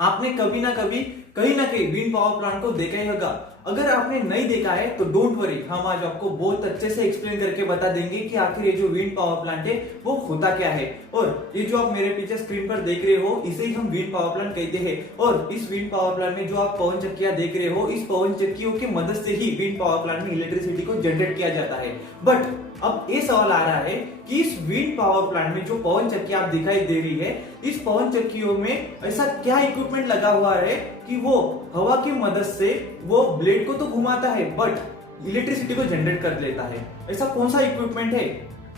आपने कभी ना कभी कहीं ना कहीं विंड पावर प्लांट को देखा ही होगा। अगर आपने नहीं देखा है तो डोंट वरी, हम आज आपको बहुत अच्छे से एक्सप्लेन करके बता देंगे कि आखिर ये जो विंड पावर प्लांट है वो होता क्या है। और ये जो आप मेरे पीछे स्क्रीन पर देख रहे हो इसे ही हम विंड पावर प्लांट कहते हैं। और इस विंड पावर प्लांट में जो आप पवन चक्कियां देख रहे हो, इस पवन चक्कियों की मदद से ही विंड पावर प्लांट में इलेक्ट्रिसिटी को जनरेट किया जाता है। बट अब ये सवाल आ रहा है कि इस विंड पावर प्लांट में जो पवन चक्की आप दिखाई दे रही है, इस पवन चक्कियों में ऐसा क्या इक्विपमेंट लगा हुआ है कि वो हवा की मदद से वो ब्लेड को तो घुमाता है बट इलेक्ट्रिसिटी को जनरेट कर लेता है। ऐसा कौन सा इक्विपमेंट है?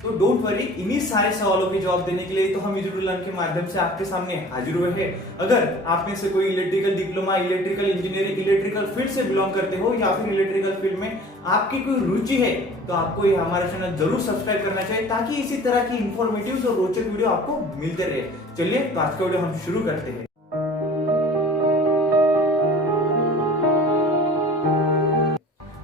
तो डोंट वरी, इन्हीं सारे सवालों के जवाब देने के लिए तो हम इजी टू लर्न के माध्यम से आपके सामने हाजिर हुए हैं। अगर आप में से कोई electrical diploma, electrical engineering, electrical field से बिलोंग करते हो या फिर इलेक्ट्रिकल फील्ड में आपकी कोई रुचि है तो आपको ये हमारा चैनल जरूर सब्सक्राइब करना चाहिए ताकि इसी तरह की इंफॉर्मेटिव और रोचक वीडियो आपको मिलते रहे। चलिए तो आज का वीडियो हम शुरू करते हैं।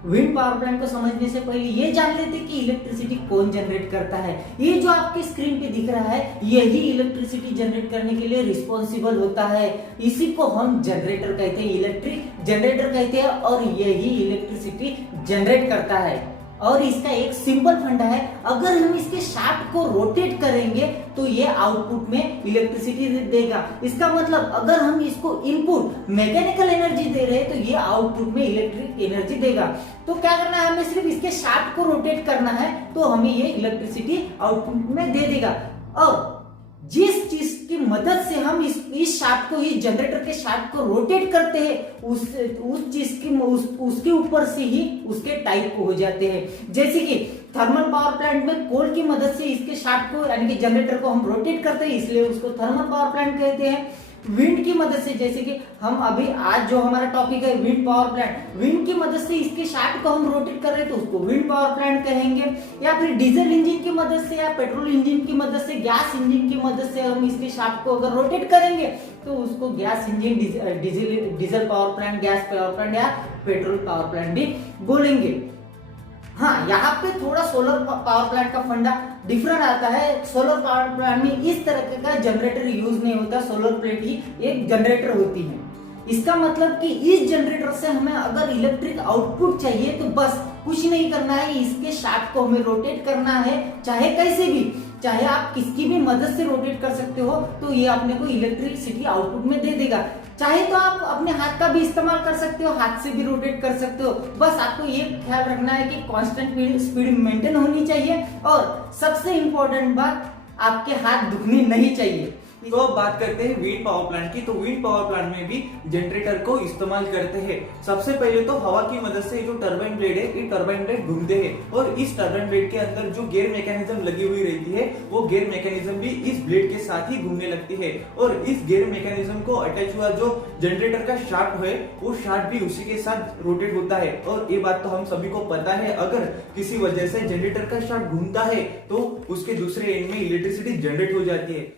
विंड पावर प्लांट को समझने से पहले ये जान लेते कि इलेक्ट्रिसिटी कौन जनरेट करता है। ये जो आपके स्क्रीन पे दिख रहा है यही इलेक्ट्रिसिटी जनरेट करने के लिए रिस्पॉन्सिबल होता है। इसी को हम जनरेटर कहते हैं, इलेक्ट्रिक जनरेटर कहते हैं और यही इलेक्ट्रिसिटी जनरेट करता है। और इसका एक सिंपल फंडा है, अगर हम इसके शाफ्ट को रोटेट करेंगे तो ये आउटपुट में इलेक्ट्रिसिटी देगा। इसका मतलब अगर हम इसको इनपुट मैकेनिकल एनर्जी दे रहे हैं तो ये आउटपुट में इलेक्ट्रिक एनर्जी देगा। तो क्या करना है, हमें सिर्फ इसके शाफ्ट को रोटेट करना है तो हमें ये इलेक्ट्रिसिटी आउटपुट में दे देगा। और जिस चीज की मदद से हम इस शाफ्ट को, इस जनरेटर के शाफ्ट को रोटेट करते हैं उस चीज की उसके ऊपर से ही उसके टाइप हो जाते हैं। जैसे कि थर्मल पावर प्लांट में कोल की मदद से इसके शाफ्ट को यानी कि जनरेटर को हम रोटेट करते हैं, इसलिए उसको थर्मल पावर प्लांट कहते हैं। विंड की मदद से, जैसे कि हम अभी आज जो हमारा टॉपिक है विंड पावर प्लांट, विंड की मदद से इसके शाफ्ट को हम रोटेट कर रहे हैं तो उसको विंड पावर प्लांट कहेंगे। या फिर डीजल इंजन की मदद से या पेट्रोल इंजन की मदद से, गैस इंजन की मदद से हम इसके शाफ्ट को अगर रोटेट करेंगे तो उसको gas engine, diesel power plant, gas power plant या पेट्रोल पावर प्लांट भी बोलेंगे। हाँ, यहाँ पे थोड़ा सोलर पावर प्लांट का फंडा डिफरेंट आता है। सोलर पावर प्लांट में इस तरह का जनरेटर यूज नहीं होता, सोलर प्लेट ही एक जनरेटर होती है। इसका मतलब कि इस जनरेटर से हमें अगर इलेक्ट्रिक आउटपुट चाहिए तो बस कुछ नहीं करना है, इसके शाफ्ट को हमें रोटेट करना है, चाहे कैसे भी, चाहे आप किसकी भी मदद से रोटेट कर सकते हो तो ये अपने को इलेक्ट्रिसिटी आउटपुट में दे देगा। चाहे तो आप अपने हाथ का भी इस्तेमाल कर सकते हो, हाथ से भी रोटेट कर सकते हो। बस आपको ये ख्याल रखना है कि कांस्टेंट स्पीड मेंटेन होनी चाहिए और सबसे इंपॉर्टेंट बात, आपके हाथ दुखने नहीं चाहिए। तो अब बात करते हैं विंड पावर प्लांट की। तो विंड पावर प्लांट में भी जनरेटर को इस्तेमाल करते हैं। सबसे पहले तो हवा की मदद से जो टरबाइन ब्लेड है, ये टरबाइन ब्लेड घूमते हैं और इस टरबाइन ब्लेड के अंदर जो गियर मैकेनिज्म लगी हुई रहती है वो गियर मैकेनिज्म भी इस ब्लेड के साथ ही घूमने लगती है। और इस गियर मैकेनिज्म को अटैच हुआ जो जनरेटर का शाफ्ट है वो शाफ्ट भी उसी के साथ रोटेट होता है। और ये बात तो हम सभी को पता है, अगर किसी वजह से जनरेटर का शाफ्ट घूमता है तो उसके दूसरे एंड में इलेक्ट्रिसिटी जनरेट हो जाती है।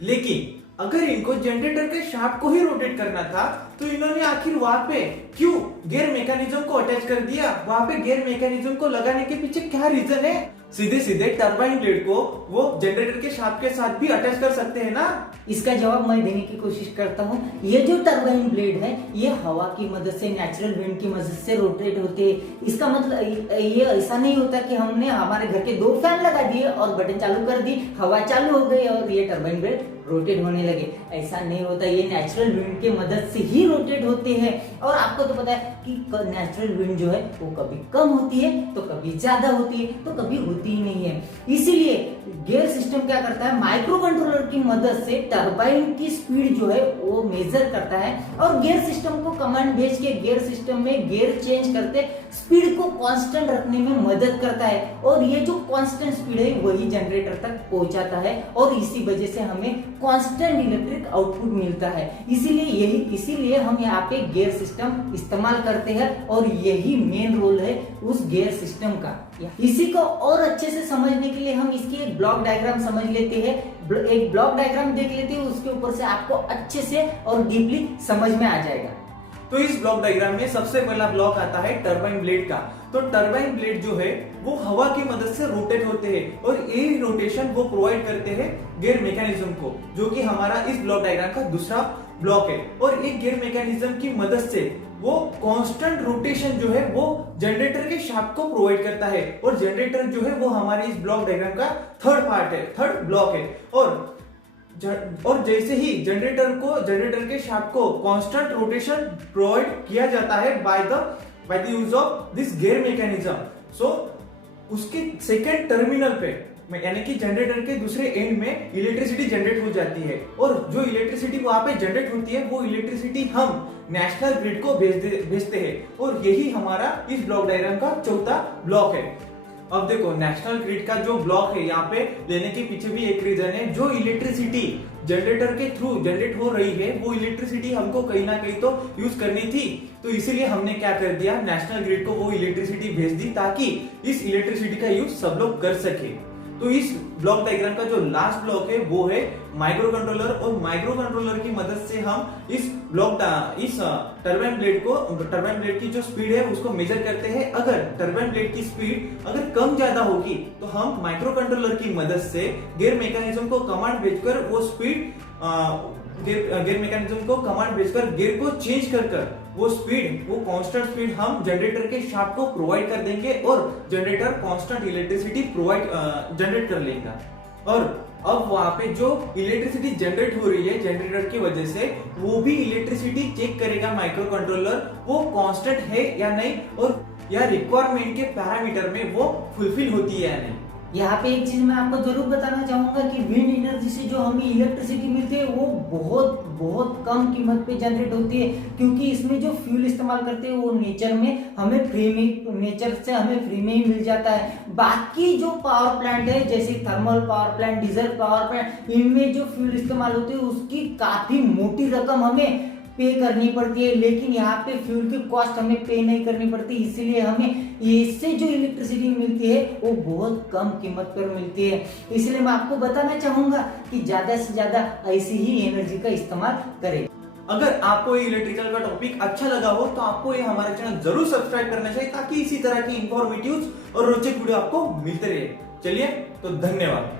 लेकिन अगर इनको जनरेटर के शाफ्ट को ही रोटेट करना था तो इन्होंने आखिर वहां पे क्यों गियर मैकेनिज्म को अटैच कर दिया? वहां पे गियर मैकेनिज्म को लगाने के पीछे क्या रीजन है? सीधे सीधे टरबाइन ब्लेड को वो जनरेटर के शाफ्ट के साथ भी अटैच कर सकते हैं ना। इसका जवाब मैं देने की कोशिश करता हूँ। ये जो टरबाइन ब्लेड है ये हवा की मदद से, नेचुरल विंड की मदद से रोटेट होते हैं। इसका मतलब ये ऐसा नहीं होता कि हमने हमारे घर के 2 फैन लगा दिए और बटन चालू कर दी, हवा चालू हो गई और ये टरबाइन ब्लेड रोटेट होने लगे। ऐसा नहीं होता, ये नेचुरल विंड की मदद से ही रोटेट होते हैं। और आपको तो पता है कि नेचुरल विंड जो है वो कभी कम होती है तो कभी ज्यादा होती है तो कभी होती ही नहीं है। इसीलिए गियर सिस्टम क्या करता है, माइक्रो कंट्रोलर की मदद से टरबाइन की स्पीड जो है वो मेजर करता है और गियर सिस्टम को कमांड भेज के गियर सिस्टम में गियर चेंज करते स्पीड को कांस्टेंट रखने में मदद करता है। और ये जो कांस्टेंट स्पीड है वही जनरेटर तक पहुंचाता है और इसी वजह से हमें कांस्टेंट इलेक्ट्रिक आउटपुट मिलता है। इसीलिए हम यहाँ पे गियर सिस्टम इस्तेमाल करते हैं और यही मेन रोल है उस गियर सिस्टम का। इसी को और अच्छे से समझने के लिए हम इसकी एक ब्लॉक डायग्राम समझ लेते हैं, एक ब्लॉक डायग्राम देख लेते हैं, उसके ऊपर से आपको अच्छे से और डीपली समझ में आ जाएगा। तो इस ब्लॉक डायग्राम में सबसे पहला ब्लॉक आता है टरबाइन ब्लेड का। तो टरबाइन ब्लेड जो है वो हवा की मदद से रोटेट होते हैं और ये रोटेशन वो प्रोवाइड करते हैं गियर मैकेनिज्म को, जो कि हमारा इस ब्लॉक डायग्राम का दूसरा ब्लॉक है और एक गियर मैकेनिज्म की मदद से वो कांस्टेंट रोटेशन जो है वो जनरेटर के शाफ्ट को प्रोवाइड करता है और जनरेटर जो है वो हमारे इस ब्लॉक डायग्राम का थर्ड पार्ट है, थर्ड ब्लॉक है। और जैसे ही जनरेटर के शाफ्ट को कांस्टेंट रोटेशन प्रोवाइड किया जाता है by the use of this gear mechanism, so उसके सेकेंड टर्मिनल पे यानी कि जनरेटर के दूसरे एंड में इलेक्ट्रिसिटी जनरेट हो जाती है और जो इलेक्ट्रिसिटी वहां पे जनरेट होती है वो इलेक्ट्रिसिटी हम नेशनल ग्रिड को भेजते हैं और यही हमारा इस ब्लॉक डायग्राम का चौथा ब्लॉक है। अब देखो नेशनल ग्रिड का जो ब्लॉक है यहाँ पे लेने के पीछे भी एक रीजन है, जो इलेक्ट्रिसिटी जनरेटर के थ्रू जनरेट हो रही है वो इलेक्ट्रिसिटी हमको कहीं ना कहीं तो यूज करनी थी, तो इसीलिए हमने क्या कर दिया, नेशनल ग्रिड को वो इलेक्ट्रिसिटी भेज दी ताकि इस इलेक्ट्रिसिटी का यूज सब लोग कर सके। तो इस ब्लॉक डायग्राम का जो लास्ट ब्लॉक है वो है माइक्रो कंट्रोलर और माइक्रो कंट्रोलर की मदद से हम इस टरबाइन ब्लेड की जो स्पीड है उसको मेजर करते हैं। अगर टरबाइन ब्लेड की स्पीड अगर कम ज्यादा होगी तो हम माइक्रो कंट्रोलर की मदद से गियर मैकेनिज्म को कमांड भेजकर वो स्पीड गियर मैकेनिज्म को कमांड भेजकर गियर को चेंज कर वो कांस्टेंट स्पीड हम जनरेटर के शाफ्ट को प्रोवाइड कर देंगे और जनरेटर कांस्टेंट इलेक्ट्रिसिटी जनरेट कर लेगा। और अब वहां पे जो इलेक्ट्रिसिटी जनरेट हो रही है जनरेटर की वजह से वो भी इलेक्ट्रिसिटी चेक करेगा माइक्रो कंट्रोलर, वो कांस्टेंट है या नहीं और या रिक्वायरमेंट के पैरामीटर में वो फुलफिल होती है या नहीं। यहाँ पे एक चीज मैं आपको जरूर बताना चाहूंगा कि विंड एनर्जी से जो हमें इलेक्ट्रिसिटी मिलती है वो बहुत बहुत कम कीमत पे जनरेट होती है, क्योंकि इसमें जो फ्यूल इस्तेमाल करते हैं वो नेचर से हमें फ्री में ही मिल जाता है। बाकी जो पावर प्लांट है जैसे thermal power plant, diesel power plant, इनमें जो फ्यूल इस्तेमाल होते हैं उसकी काफी मोटी रकम हमें पे करनी पड़ती है, लेकिन यहाँ पे फ्यूल की कॉस्ट हमें पे नहीं करनी पड़ती, इसीलिए हमें इससे जो इलेक्ट्रिसिटी मिलती है वो बहुत कम कीमत पर मिलती है। इसलिए मैं आपको बताना चाहूंगा कि ज्यादा से ज्यादा ऐसी ही एनर्जी का इस्तेमाल करें। अगर आपको ये इलेक्ट्रिकल का टॉपिक अच्छा लगा हो तो आपको ये हमारा चैनल जरूर सब्सक्राइब करना चाहिए ताकि इसी तरह की इंफॉर्मेटिव और रोचक वीडियो आपको मिलते रहे। चलिए तो धन्यवाद।